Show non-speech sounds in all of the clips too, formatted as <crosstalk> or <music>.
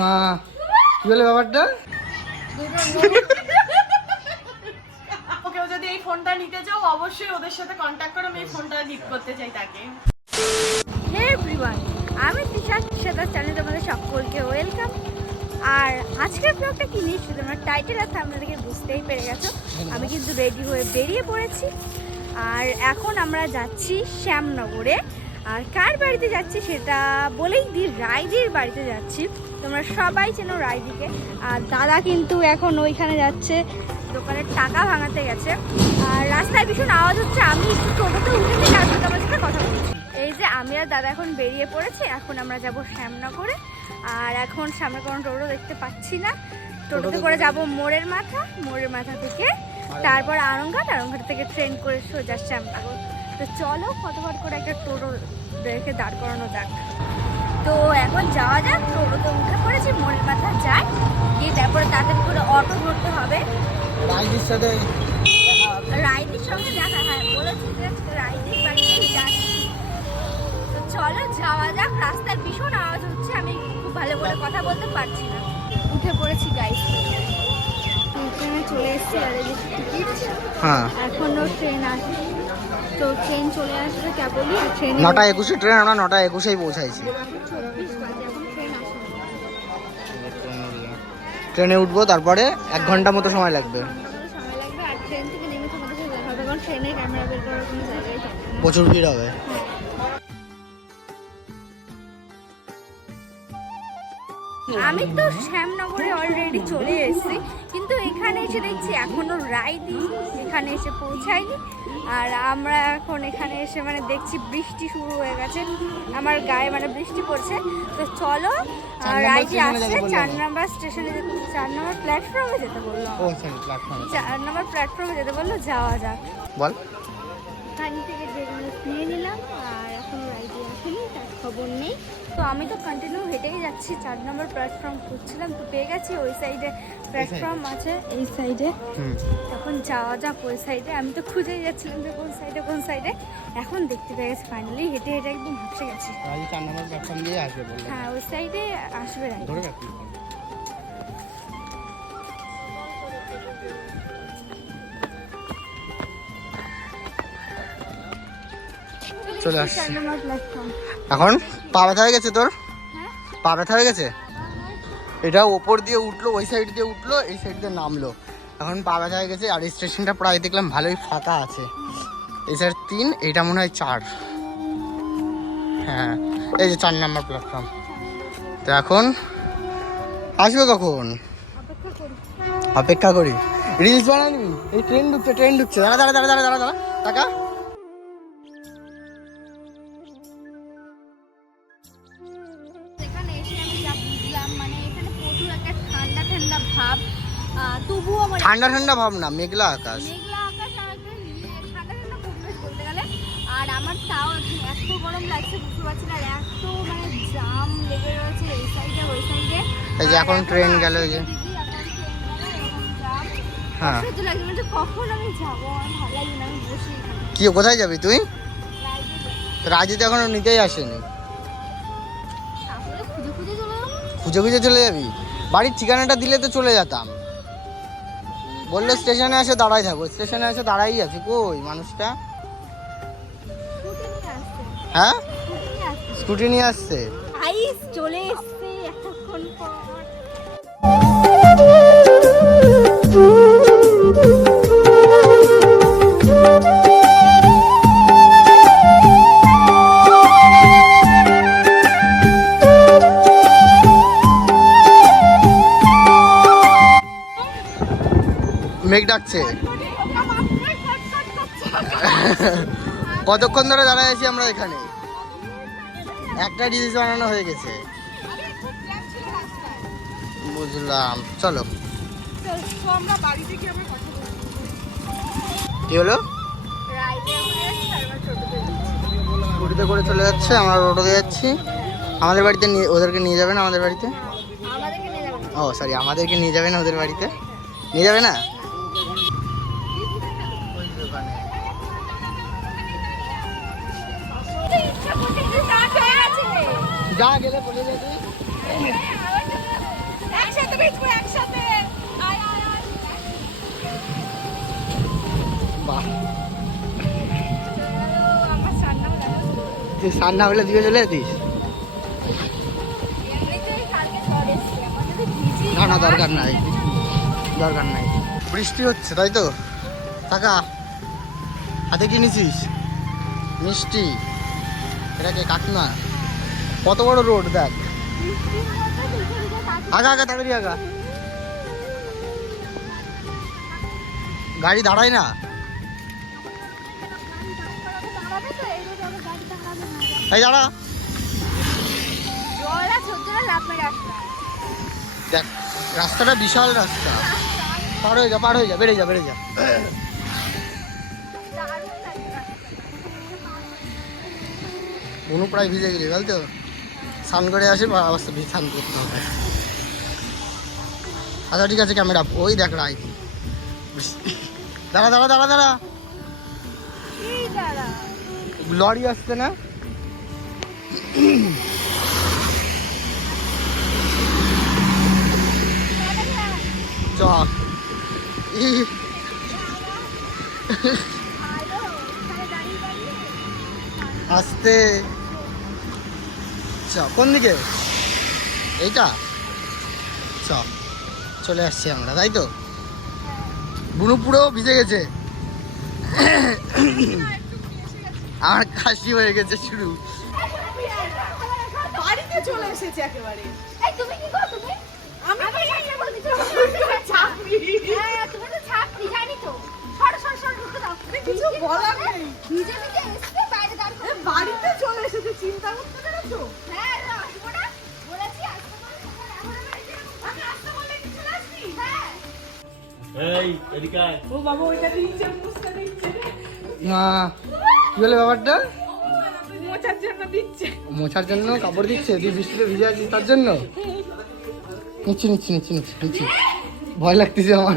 মা কি হলো ব্যাপারটা? ওকেও যদি এই ফোনটা নিতে চাও অবশ্যই ওদের সাথে কন্ট্যাক্ট করে আমি এই ফোনটা গিফট করতে চাই তাকে। হে এভরিওয়ান আমি তিশা সেটার চ্যানেলে তোমাদের সকলকে ওয়েলকাম আর আজকের ব্লগটা কি নিশ্চয়ই তোমরা টাইটেল আর থামলে থেকে বুঝতেই পেরে গেছো। আমি কিন্তু রেডি হয়ে বেরিয়ে পড়েছি। আর এখন আমরা যাচ্ছি শ্যামনগরে। আর কার বাড়িতে যাচ্ছি সেটা বলেই দি রাইদির বাড়িতে যাচ্ছি। তোমরা সবাই চেনো রাইদিকে আর দাদা কিন্তু এখন ওইখানে যাচ্ছে দোকানের টাকা ভাঙাতে গেছে। আর রাস্তায় ভীষণ আওয়াজ হচ্ছে আমি একটু টোটোতে উঠেছি তারপর তোমার সাথে কথা বলছি। এই যে আমি আর দাদা এখন বেরিয়ে পড়েছি এখন আমরা যাব শ্যামনগরে। আর এখন সামনে কোনো টোটো দেখতে পাচ্ছি না। টোটোতে করে যাব মোড়ের মাথা মোড়ের মাথা থেকে। তারপর আরংঘাট আরংঘাট থেকে ট্রেন করে সোজা শ্যামনগর। তো চলো ফটোফট করে একটা টোটো দেখে দাঁড় করানো যাক। তো এখন যাওয়া যাক টোটোতে উঠে পড়েছি মোড়ের মাথা যাই গিয়ে তারপরে তাদের করে অটো ধরতে হবে। রাইডির সাথে রাইডির সঙ্গে দেখা হয়। বলেছি যে রাইডির বাড়িতে যাচ্ছি। তো চলো যাওয়া যাক। রাস্তায় ভীষণ আওয়াজ হচ্ছে আমি খুব ভালো করে কথা বলতে পারছি না। উঠে পড়েছি গাইড ট্রেনে চলে এসেছি অলরেডি টিকিট হ্যাঁ। এখনও ট্রেন আসে তো ট্রেন চলে আসবে কেবলই আর ট্রেন নটা একুশে ট্রেন আমরা নটা একুশেই পৌঁছাইছি। চব্বিশ বাজে এখন ট্রেন উঠবো তারপরে এক ঘণ্টা মতো সময় লাগবে। প্রচুর ভিড় হবে। আমি তো শ্যামনগরে অলরেডি চলে এসেছি কিন্তু এখানে এসে দেখছি এখনও রাইদি এখানে এসে পৌঁছায়নি। আর আমরা এখন এখানে এসে মানে দেখছি বৃষ্টি শুরু হয়ে গেছে। আমার গায়ে মানে বৃষ্টি পড়ছে। তো চলো স্টেশনে আসছে। চার নাম্বার স্টেশনে চার নম্বর প্ল্যাটফর্মে যেতে বলল চার নম্বর প্ল্যাটফর্মে যেতে বলল যাওয়া যাক। বল। থেকে নিয়ে নিলাম আর এখন রাইডে আসেনি তার খবর নেই। তো আমি তো কন্টিনিউ হেঁটেই যাচ্ছি চার নম্বর প্ল্যাটফর্ম খুঁজছিলাম তো পেয়ে গেছি ওই সাইডে প্ল্যাটফর্ম আছে এই সাইডে তখন যাওয়া যাক ওই সাইডে আমি তো খুঁজেই যাচ্ছিলাম যে কোন সাইডে কোন সাইডে এখন দেখতে পেয়ে গেছি ফাইনালি হেঁটে হেঁটে একদম হাঁপসে গেছি। হ্যাঁ ওই সাইডে আসবে চলে আসছি। এখন পা ব্যথা হয়ে গেছে তোর? হ্যাঁ। পা ব্যথা হয়ে গেছে? এটা ওপর দিয়ে উঠল ওই সাইড দিয়ে উঠল এই সাইড দিয়ে নামলো। এখন পা ব্যথা হয়ে গেছে আর স্টেশনটা প্রায় দেখলাম ভালোই ফাঁকা আছে। এই সাইড তিন এইটা মনে হয় চার। হ্যাঁ এই যে চার নাম্বার প্ল্যাটফর্ম তো এখন আসবে কখন? অপেক্ষা করি। রিলস বানাই নিবি এই ট্রেন ঢুকছে ট্রেন ঢুকছে। দাঁড়া দাঁড়া দাঁড়া দাঁড়া দাঁড়া দাঁড়া। টাকা। ঠান্ডা ঠান্ডা ভাবনা মেঘলা আকাশ। মেঘলা আকাশ আমাকে ঠান্ডা ঠান্ডা পরিবেশ বলতে গেলে। আর আমার তাও এখন এত গরম লাগছে বুঝতে পারছি না এত মানে জাম লেগে রয়েছে এই সাইডে ওই সাইডে এই যে এখন ট্রেন গেল এই যে। হ্যাঁ। সহ্য কখন আমি যাব? ভালো লাগছে না আমি বসে কি কোথায় যাবি তুই? রাজি তো। এখনও নিতেই আসেনি। তারপরে খুঁজে খুঁজে চলে যাব। খুঁজে খুঁজে চলে যাবি? বাড়ির ঠিকানাটা দিলে তো চলে যেতাম। বলল স্টেশনে এসে দাঁড়াই থাকো। স্টেশনে এসে দাঁড়াই আছে। কই মানুষটা? হ্যাঁ? স্কুটি নিয়ে আসছে। স্কুটি নিয়ে আসছে? আইস চলে মেঘ ডাকছে। কতক্ষণ ধরে দাঁড়ায় আছি আমরা এখানে? একটা ডিজিজ বানানো হয়ে গেছে। বুঝলাম। চলো। কি হলো? স্কুটিতে করে চলে যাচ্ছে আমরা রোডে যাচ্ছি। আমাদের বাড়িতে ওদেরকে নিয়ে যাবেন আমাদের বাড়িতে? ও সরি আমাদেরকে নিয়ে যাবেন ওদের বাড়িতে? নিয়ে যাবে না? যা গেলে বলে একসাথে বেচবো একসাথে। বাহ। তুই সান্না হলে দিয়ে চলে যেতিস না না দরকার নাই। দরকার নাই। বৃষ্টি হচ্ছে তাই তো? টাকা। হাতে কিনেছিস? মিষ্টি। এটাকে কাকনা কত বড় রোড, দেখ। আগা আগা, তাড়াতাড়ি আগা। গাড়ি দাঁড়ায় না। এই দাঁড়া। দেখ, রাস্তাটা বিশাল রাস্তা। পার হয়ে যা, পার হয়ে যা, বেড়ে যা বেড়ে যা। দারুণ লাগে বনু প্রায় ভিজে গেলি বল তো স্নান করে আসে, বা আবার স্নান করতে হবে। আচ্ছা ঠিক আছে, ক্যামেরা ওই দেখ রাই দাঁড়া দাঁড়া দাঁড়া দাঁড়া। লরি আসছে না? চ আসতে। চ কোন দিকে এইটা? চ চলে আসছি আমরা তাই তো? বুনু পুরো ভিজে গেছে। আর কাশি হয়ে গেছে শুরু। বাড়িতে চলে এসেছে একেবারে। এই তুমি কি করো তুমি? আমি আমি এই বলছি চাকরি। হ্যাঁ তুমি তো ছাত্রী জানি তো। সর সর সর ঢুকে দাও। কিছু বলার নেই। ভিজে ভিজে এসে বাইরে দাঁড়িয়ে বাড়িতে চলে এসেছে চিন্তা এই এদিকে ও বাবা ওইটা দিচ্ছে মুছতে দিচ্ছে না কি হলো ব্যাপারটা? মোচার জন্য দিচ্ছে। মোছার জন্য কাপড় দিচ্ছে তুই বৃষ্টিতে ভিজে আছিস তার জন্য? নিচ্ছি নিচ্ছি নিচ্ছি নিচ্ছি নিচ্ছি। ভয় লাগতেছে আমার।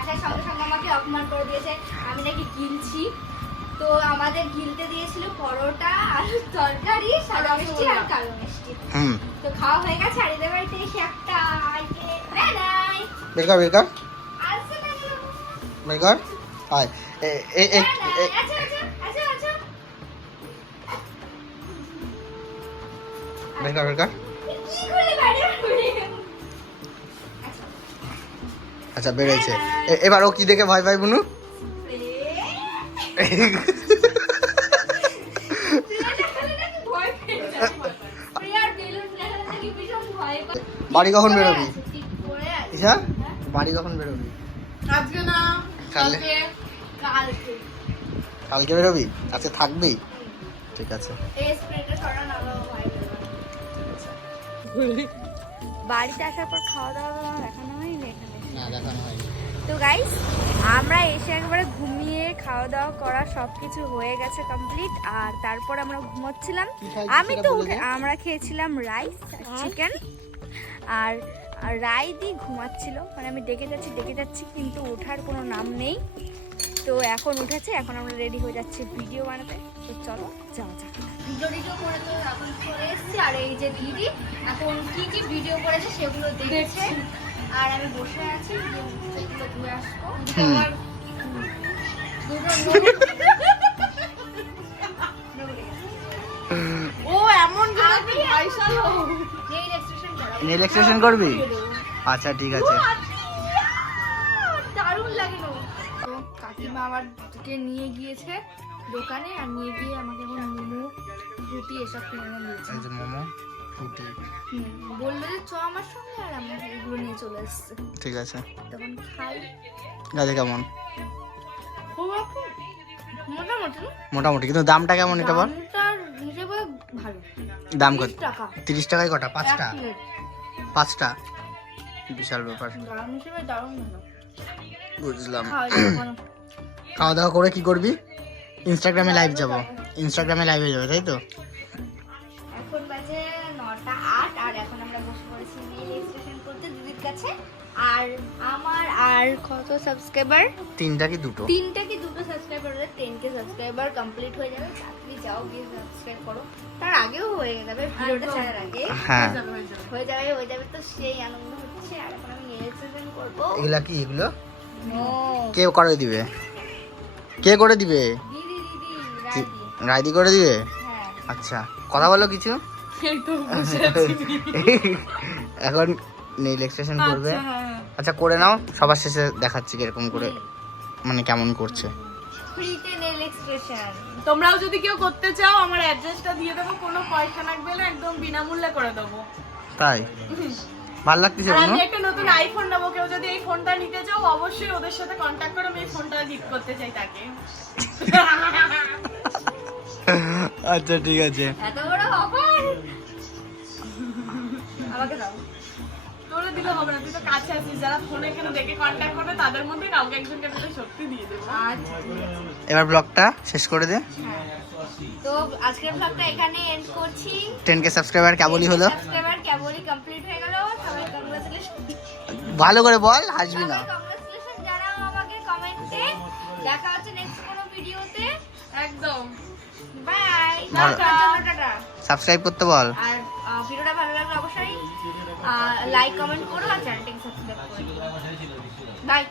আসার সঙ্গে সঙ্গে আমাকে অপমান করে দিয়েছে। আমি নাকি গিলছি তো আমাদের গিলতে দিয়েছিল পরোটা আর তরকারি সাদা মিষ্টি আর কালো মিষ্টি। হুম। তো খাওয়া হয়ে গেছে আর এদের বাড়িতে এসে একটা আইকে নাই বের কর বের কর। আসছে না কেন? বের কর। আয়। এ- এ- এ- এ- আচ্ছা আচ্ছা আচ্ছা আচ্ছা বের কর বের কর? আচ্ছা আচ্ছা বেড়েছে এ- এবার ও কি দেখে ভয় পাই বুনু? বাড়ি কখন বেরোবি? করে আছে। ইসা বাড়ি কখন বেরোবি? আজকে না কালকে? কালকে বেরোবি? আজকে থাকবি? ঠিক আছে। বাড়িতে আসার পর খাওয়া দাওয়া দেখানো হয়নি এখানে? না দেখানো হয়নি। তো গাইস আমরা এসে একবারে ঘুমিয়ে খাওয়া দাওয়া করা সব কিছু হয়ে গেছে কমপ্লিট আর তারপর আমরা ঘুমোচ্ছিলাম। আমি তো উঠে আমরা খেয়েছিলাম রাইস চিকেন আর আর রাই দি ঘুমাচ্ছিল। মানে আমি ডেকে যাচ্ছি ডেকে যাচ্ছি কিন্তু ওঠার কোনো নাম নেই। তো এখন উঠেছে এখন আমরা রেডি হয়ে যাচ্ছি ভিডিও বানাতে। তো চলো যাওয়া যাক। ভিডিও টিডিও করে তো এখন চলে এসেছি আর এই যে দিদি এখন কি কি ভিডিও করেছে সেগুলো দেখছে। আর আমি বসে আছি সেগুলো ধুয়ে আসব। আমার। ও এমন নেল এক্সটেনশন করবি? আচ্ছা ঠিক আছে। দারুণ লাগল। কাকিমা আমারকে নিয়ে গিয়েছে দোকানে আর নিয়ে গিয়ে আমাকে এখন মোমো রুটি এসব কিনে দিয়েছে। এই যে মোমো ফ্রুটি বলল যে চ আমার সঙ্গে আর আমার এগুলো নিয়ে চলে এসছে। ঠিক আছে। তখন খাই। গাছে কেমন? মোটামুটি। কিন্তু দামটা কেমন এটা বল? দাম কত? তিরিশ টাকায় কটা? পাঁচটা? পাঁচটা? বিশাল ব্যাপার। বুঝলাম। খাওয়া দাওয়া করে। কি করবি? ইনস্টাগ্রামে লাইভ যাব। ইনস্টাগ্রামে লাইভে যাবে তাই তো? এখন বাজে নটা আট আর এখন আমরা বসে পড়েছি মেল করতে দিদির কাছে। আর আমার আর কত সাবস্ক্রাইবার তিনটা কি দুটো? তিনটা কি দুটো সাবস্ক্রাইবার হলে টেন কে সাবস্ক্রাইবার কমপ্লিট হয়ে যাবে। যাও গিয়ে সাবস্ক্রাইব করো। তার আগেও হয়ে যাবে ভিডিওটা ছাড়ার আগে। হ্যাঁ। হয়ে যাবে হয়ে যাবে। তো সেই আনন্দ হচ্ছে। আর এখন আমি নেল সেশন করব। এগুলা কি এগুলো? কে করে দিবে? কে করে দিবে? দিদি দিদি রাইদি করে দিবে? হ্যাঁ। আচ্ছা কথা বলো কিছু। <laughs> <laughs> এখন নেইল এক্সপ্রেশন করবে। আচ্ছা করে নাও সবার শেষে দেখাচ্ছি কীরকম করে মানে কেমন করছে। ফ্রিতে নেল এক্সপ্রেশন তোমরাও যদি কেউ করতে চাও আমার অ্যাড্রেসটা দিয়ে দেবো কোনো পয়সা লাগবে না একদম বিনামূল্যে করে দেবো। তাই? ভালো লাগতেছে কোনো আমি একটা নতুন আইফোন নেব কেউ যদি এই ফোনটা নিতে চাও অবশ্যই ওদের সাথে কন্ট্যাক্ট করে আমি এই ফোনটা গিফট করতে চাই তাকে। <laughs> আচ্ছা ঠিক আছে। এত বড় অফার আমাকে দাও। দিলে হবে না তুই তো কাছে আছিস যারা ফোনে এখানে দেখে কন্ট্যাক্ট করবে তাদের মধ্যে কাউকে একজনকে সত্যি দিয়ে দেবো। এবার ব্লগটা শেষ করে দে। তো আজকের ব্লগটা এখানে এন্ড করছি। টেন কে সাবস্ক্রাইবার কেবলই হলো। সাবস্ক্রাইবার কেবলই কমপ্লিট হয়ে গেল। সবাই কংগ্রেচুলেশন ভালো করে বল হাসবি না। কংগ্রেচুলেশন আমাকে কমেন্টে দেখা হচ্ছে নেক্সট কোনো ভিডিওতে একদম। By tata. সাবস্ক্রাইব করতে বল। আর ভিডিওটা ভালো লাগলে অবশ্যই লাইক কমেন্ট করো আর চ্যানেলটিকে সাবস্ক্রাইব করো বাই